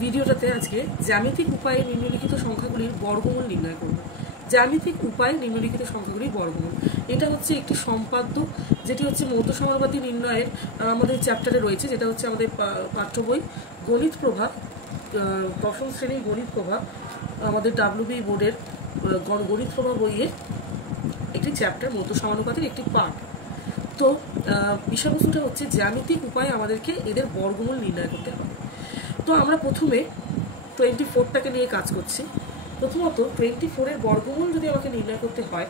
ভিডিওটাতে আজকে জ্যামিতিক উপায়ে নিম্নলিখিত সংখ্যাগুলির বর্গমূল নির্ণয় করব। জ্যামিতিক উপায়ে নিম্নলিখিত সংখ্যাগুলির বর্গমূল, এটা হচ্ছে একটি সম্পাদ্য যেটি হচ্ছে মধ্য সমানুপাতি নির্ণয়ের আমাদের চ্যাপ্টারে রয়েছে, যেটা হচ্ছে আমাদের পাঠ্য বই গণিত প্রভা, দশম শ্রেণীর গণিত প্রভা, আমাদের WBE বোর্ডের গণিত প্রভা বইয়ের একটি চ্যাপ্টার, মধ্য সমানুপাতির একটি পাঠ। তো বিষয়বস্তুটা হচ্ছে জ্যামিতিক উপায়ে আমাদেরকে এদের বর্গমূল নির্ণয় করতে হবে। তো আমরা প্রথমে 24টাকে নিয়ে কাজ করছি। প্রথমত 24-এর বর্গমূল যদি আমাকে নির্ণয় করতে হয়,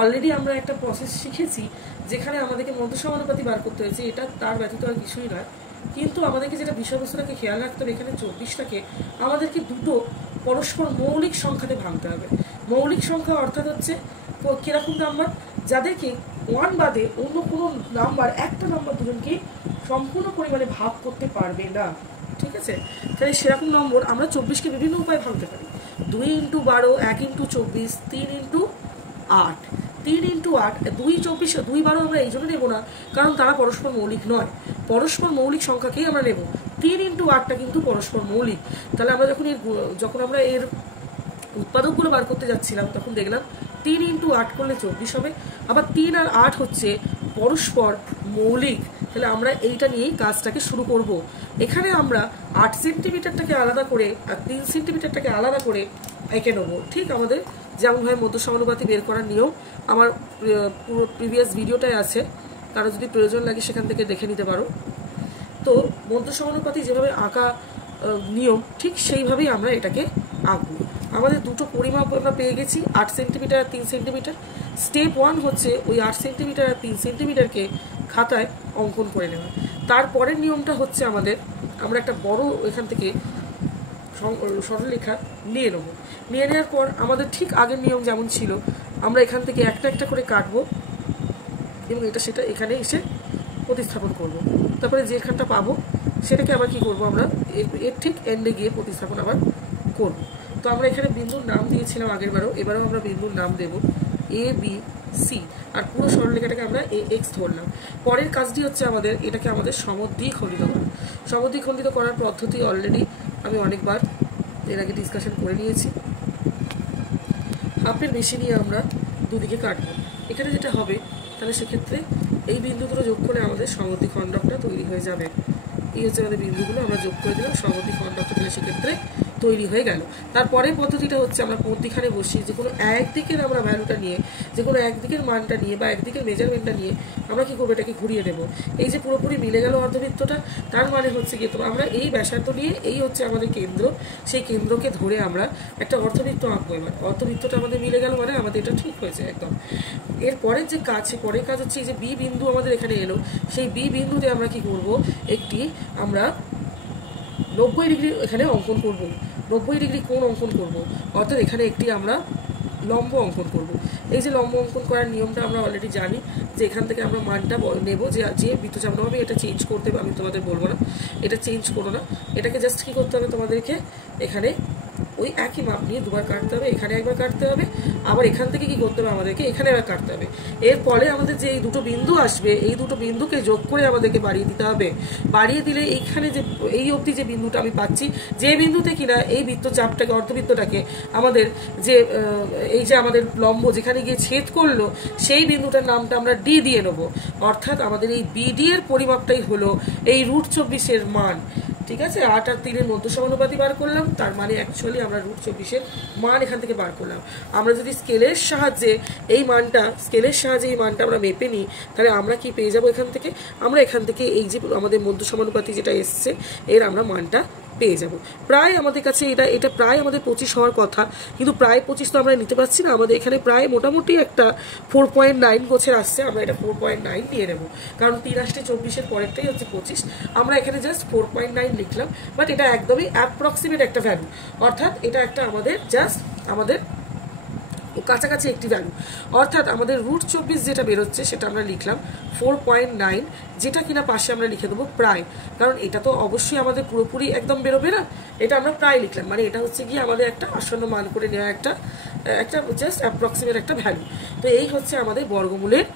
অলরেডি আমরা একটা প্রসেস শিখেছি যেখানে আমাদেরকে মধ্য সমানুপাতি বার করতে হয়েছে, এটা তার ব্যতীত আর কিছুই নয়। কিন্তু আমাদেরকে যেটা বিষয়বস্তুটাকে খেয়াল রাখতে হবে, এখানে 24টাকে আমাদেরকে দুটো পরস্পর মৌলিক সংখ্যাতে ভাঙতে হবে। মৌলিক সংখ্যা অর্থাৎ হচ্ছে কীরকম নাম্বার, যাদেরকে 1 বাদে অন্য কোনো নাম্বার, একটা নাম্বার দুজনকে সম্পূর্ণ পরিমাণে ভাগ করতে পারবে না। ঠিক আছে, তাহলে সেরকম নম্বর আমরা 24কে বিভিন্ন উপায়ে ভাঙতে পারি। 2 × 12, 1 × 24, 3 × 8, 3 × 8, 2 × 24, 2 12 আমরা এই জন্য নেবো না কারণ তারা পরস্পর মৌলিক নয়, পরস্পর মৌলিক সংখ্যাকেই আমরা নেব। 3 × 8টা কিন্তু পরস্পর মৌলিক। তাহলে আমরা যখন আমরা এর উৎপাদকগুলো বার করতে যাচ্ছিলাম, তখন দেখলাম 3 × 8 করলে 24 হবে, আবার 3 আর 8 হচ্ছে পরস্পর মৌলিক। তাহলে আমরা এইটা নিয়েই কাজটাকে শুরু করব। এখানে আমরা 8 সেন্টিমিটারটাকে আলাদা করে আর 3 সেন্টিমিটারটাকে আলাদা করে এঁকে নেবো। ঠিক আমাদের যেমনভাবে মধ্য সমানুপাতি বের করার নিয়ম আমার পুরো প্রিভিয়াস ভিডিওটাই আছে, কারো যদি প্রয়োজন লাগে সেখান থেকে দেখে নিতে পারো। তো মধ্য সমানুপাতি যেভাবে আঁকা নিয়ম, ঠিক সেইভাবেই আমরা এটাকে আঁকবো। আমাদের দুটো পরিমাপ আমরা পেয়ে গেছি, 8 সেন্টিমিটার আর 3 সেন্টিমিটার। স্টেপ 1 হচ্ছে ওই 8 সেন্টিমিটার আর 3 সেন্টিমিটারকে খাতায় অঙ্কন করে নেওয়া। তারপরের নিয়মটা হচ্ছে আমরা একটা বড় এখান থেকে সরলরেখা নিয়ে নেবো। নিয়ে নেওয়ার পর আমাদের ঠিক আগের নিয়ম যেমন ছিল, আমরা এখান থেকে একটা একটা করে কাটবো এবং সেটা এখানে এসে প্রতিস্থাপন করব। তারপরে যেখানটা পাবো সেটাকে আবার কি করব, আমরা এর ঠিক এন্ডে গিয়ে প্রতিস্থাপন আবার করব। তো আমরা এখানে বিন্দুর নাম দিয়েছিলাম আগেরবারও, এবারেও আমরা বিন্দুর নাম দেব ABC, আর পুরো সরলরেখাটাকে আমরা AX ধরলাম। পরের কাজটি হচ্ছে এটাকে আমাদের সমদ্বিখণ্ডিত করা। সমদ্বিখণ্ডিত করার পদ্ধতি অলরেডি আমি অনেকবার এর আগে ডিসকাশন করে নিয়েছি। হাফের বেশি নিয়ে আমরা দুদিকে কাটবো। এখানে যেটা হবে, তাহলে সেক্ষেত্রে এই বিন্দুগুলো যোগ করে আমাদের সমদ্বিখণ্ডকটা তৈরি হয়ে যাবে। এই হচ্ছে আমাদের বিন্দুগুলো আমরা যোগ করে দিলাম, সমদ্বিখণ্ডকটা তাহলে সেক্ষেত্রে তৈরি হয়ে গেল। তারপরের পদ্ধতিটা হচ্ছে আমরা মধ্যিখানে বসিয়ে যে কোনো একদিকের আমরা ভ্যালুটা নিয়ে, যে কোনো একদিকের মানটা নিয়ে বা একদিকের মেজারমেন্টটা নিয়ে আমরা কি করবো, এটাকে ঘুরিয়ে দেবো। এই যে পুরোপুরি মিলে গেল অর্ধবৃত্তটা, তার মানে হচ্ছে কি আমরা এই ব্যাসার্ধ নিয়ে, এই হচ্ছে আমাদের কেন্দ্র, সেই কেন্দ্রকে ধরে আমরা একটা অর্ধবৃত্ত আঁকবো। এবার অর্ধবৃত্তটা আমাদের মিলে গেল, মানে আমাদের এটা ঠিক হয়েছে একদম। এরপরের যে কাজ, পরের কাজ হচ্ছে এই যে বি বিন্দু আমাদের এখানে এলো, সেই বি বিন্দুতে আমরা কি করব, আমরা 90 ডিগ্রি এখানে অঙ্কন করব, 90 ডিগ্রি কোণ অঙ্কন করব, অর্থাৎ এখানে একটি আমরা লম্ব অঙ্কন করব। এই যে লম্ব অঙ্কন করার নিয়মটা আমরা অলরেডি জানি, যে এখান থেকে আমরা মানটা নেব, যে বৃত্তচাপন হবে, এটা চেঞ্জ করতে হবে, আমি তোমাদের বলবো না, এটা চেঞ্জ করো না। এটাকে জাস্ট কী করতে হবে তোমাদেরকে, এখানে ওই একই মাপ নিয়ে দুবার কাটতে হবে, এখানে একবার কাটতে হবে, আবার এখান থেকে কি করতে হবে, আমাদেরকে এখানে আবার কাটতে হবে। এরপরে আমাদের যে এই দুটো বিন্দু আসবে, এই দুটো বিন্দুকে যোগ করে আমাদেরকে বাড়িয়ে দিতে হবে। বাড়িয়ে দিলে এইখানে যে এই অবধি যে বিন্দুটা আমি পাচ্ছি, যে বিন্দুতে কিনা এই বৃত্তচাপটাকে, অর্ধবৃত্তটাকে আমাদের যে এই যে আমাদের লম্ব যেখানে গিয়ে ছেদ করলো, সেই বিন্দুটার নামটা আমরা ডি দিয়ে নেবো। অর্থাৎ আমাদের এই BD এর পরিমাপটাই হলো এই √24-এর মান। ঠিক আছে, 8 আর 3-এর মধ্য সমানুপাতি বার করলাম, তার মানে অ্যাকচুয়ালি আমরা √24-এর মান এখান থেকে বার করলাম। আমরা যদি স্কেলের সাহায্যে এই মানটা আমরা মেপে নিই, তাহলে আমরা কি পেয়ে যাবো এখান থেকে, আমরা এখান থেকে এই যে আমাদের মধ্য সমানুপাতি যেটা এসছে, এর আমরা মানটা পেয়ে যাব। প্রায় আমাদের কাছে এটা প্রায় আমাদের 25 হওয়ার কথা, কিন্তু প্রায় 25 তো আমরা নিতে পারছি না। আমাদের এখানে প্রায় মোটামুটি একটা 4.9 গোছের আসছে, আমরা এটা 4.9 নিয়ে নেব, কারণ 3 আসতে 24-এর পরেরটাই হচ্ছে 25। আমরা এখানে জাস্ট 4.9 লিখলাম, বাট এটা একদমই অ্যাপ্রক্সিমেট একটা ভ্যালু, অর্থাৎ এটা একটা আমাদের কাছাকাছি একটি ভ্যালু। অর্থাৎ আমাদের √24 যেটা বেরোচ্ছে সেটা আমরা লিখলাম 4.9, যেটা কিনা পাশে আমরা লিখে দেবো প্রায়, কারণ এটা তো অবশ্যই আমাদের পুরোপুরি একদম বেরোবে না, এটা আমরা প্রায় লিখলাম, মানে এটা হচ্ছে গিয়ে আমাদের একটা আসন্ন মান করে নেওয়া একটা জাস্ট অ্যাপ্রক্সিমেট একটা ভ্যালু। তো এই হচ্ছে আমাদের বর্গমূলের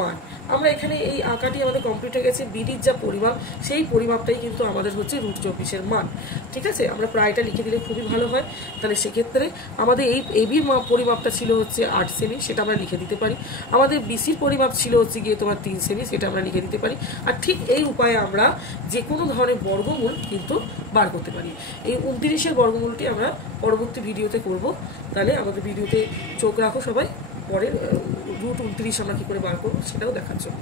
মান। আমরা এখানে এই আঁকাটি আমাদের কমপ্লিট হয়ে গেছে। বিডির যা পরিমাপ সেই পরিমাপটাই কিন্তু আমাদের হচ্ছে √24 মান। ঠিক আছে, আমরা প্রায়টা লিখে দিলে খুবই ভালো হয়। তাহলে সেক্ষেত্রে আমাদের এই এবির পরিমাপটা ছিল হচ্ছে 8 সেমি, সেটা আমরা লিখে দিতে পারি। আমাদের বিসির পরিমাপ ছিল হচ্ছে গিয়ে তোমার 3 সেমি, সেটা আমরা লিখে দিতে পারি। আর ঠিক এই উপায়ে আমরা যে কোনো ধরনের বর্গমূল কিন্তু বার করতে পারি। এই 29-এর বর্গমূলটি আমরা পরবর্তী ভিডিওতে করব। তাহলে আমাদের ভিডিওতে চোখ রাখো সবাই, পরের √29 আমরা কী করে বার করবো সেটাও দেখার জন্য।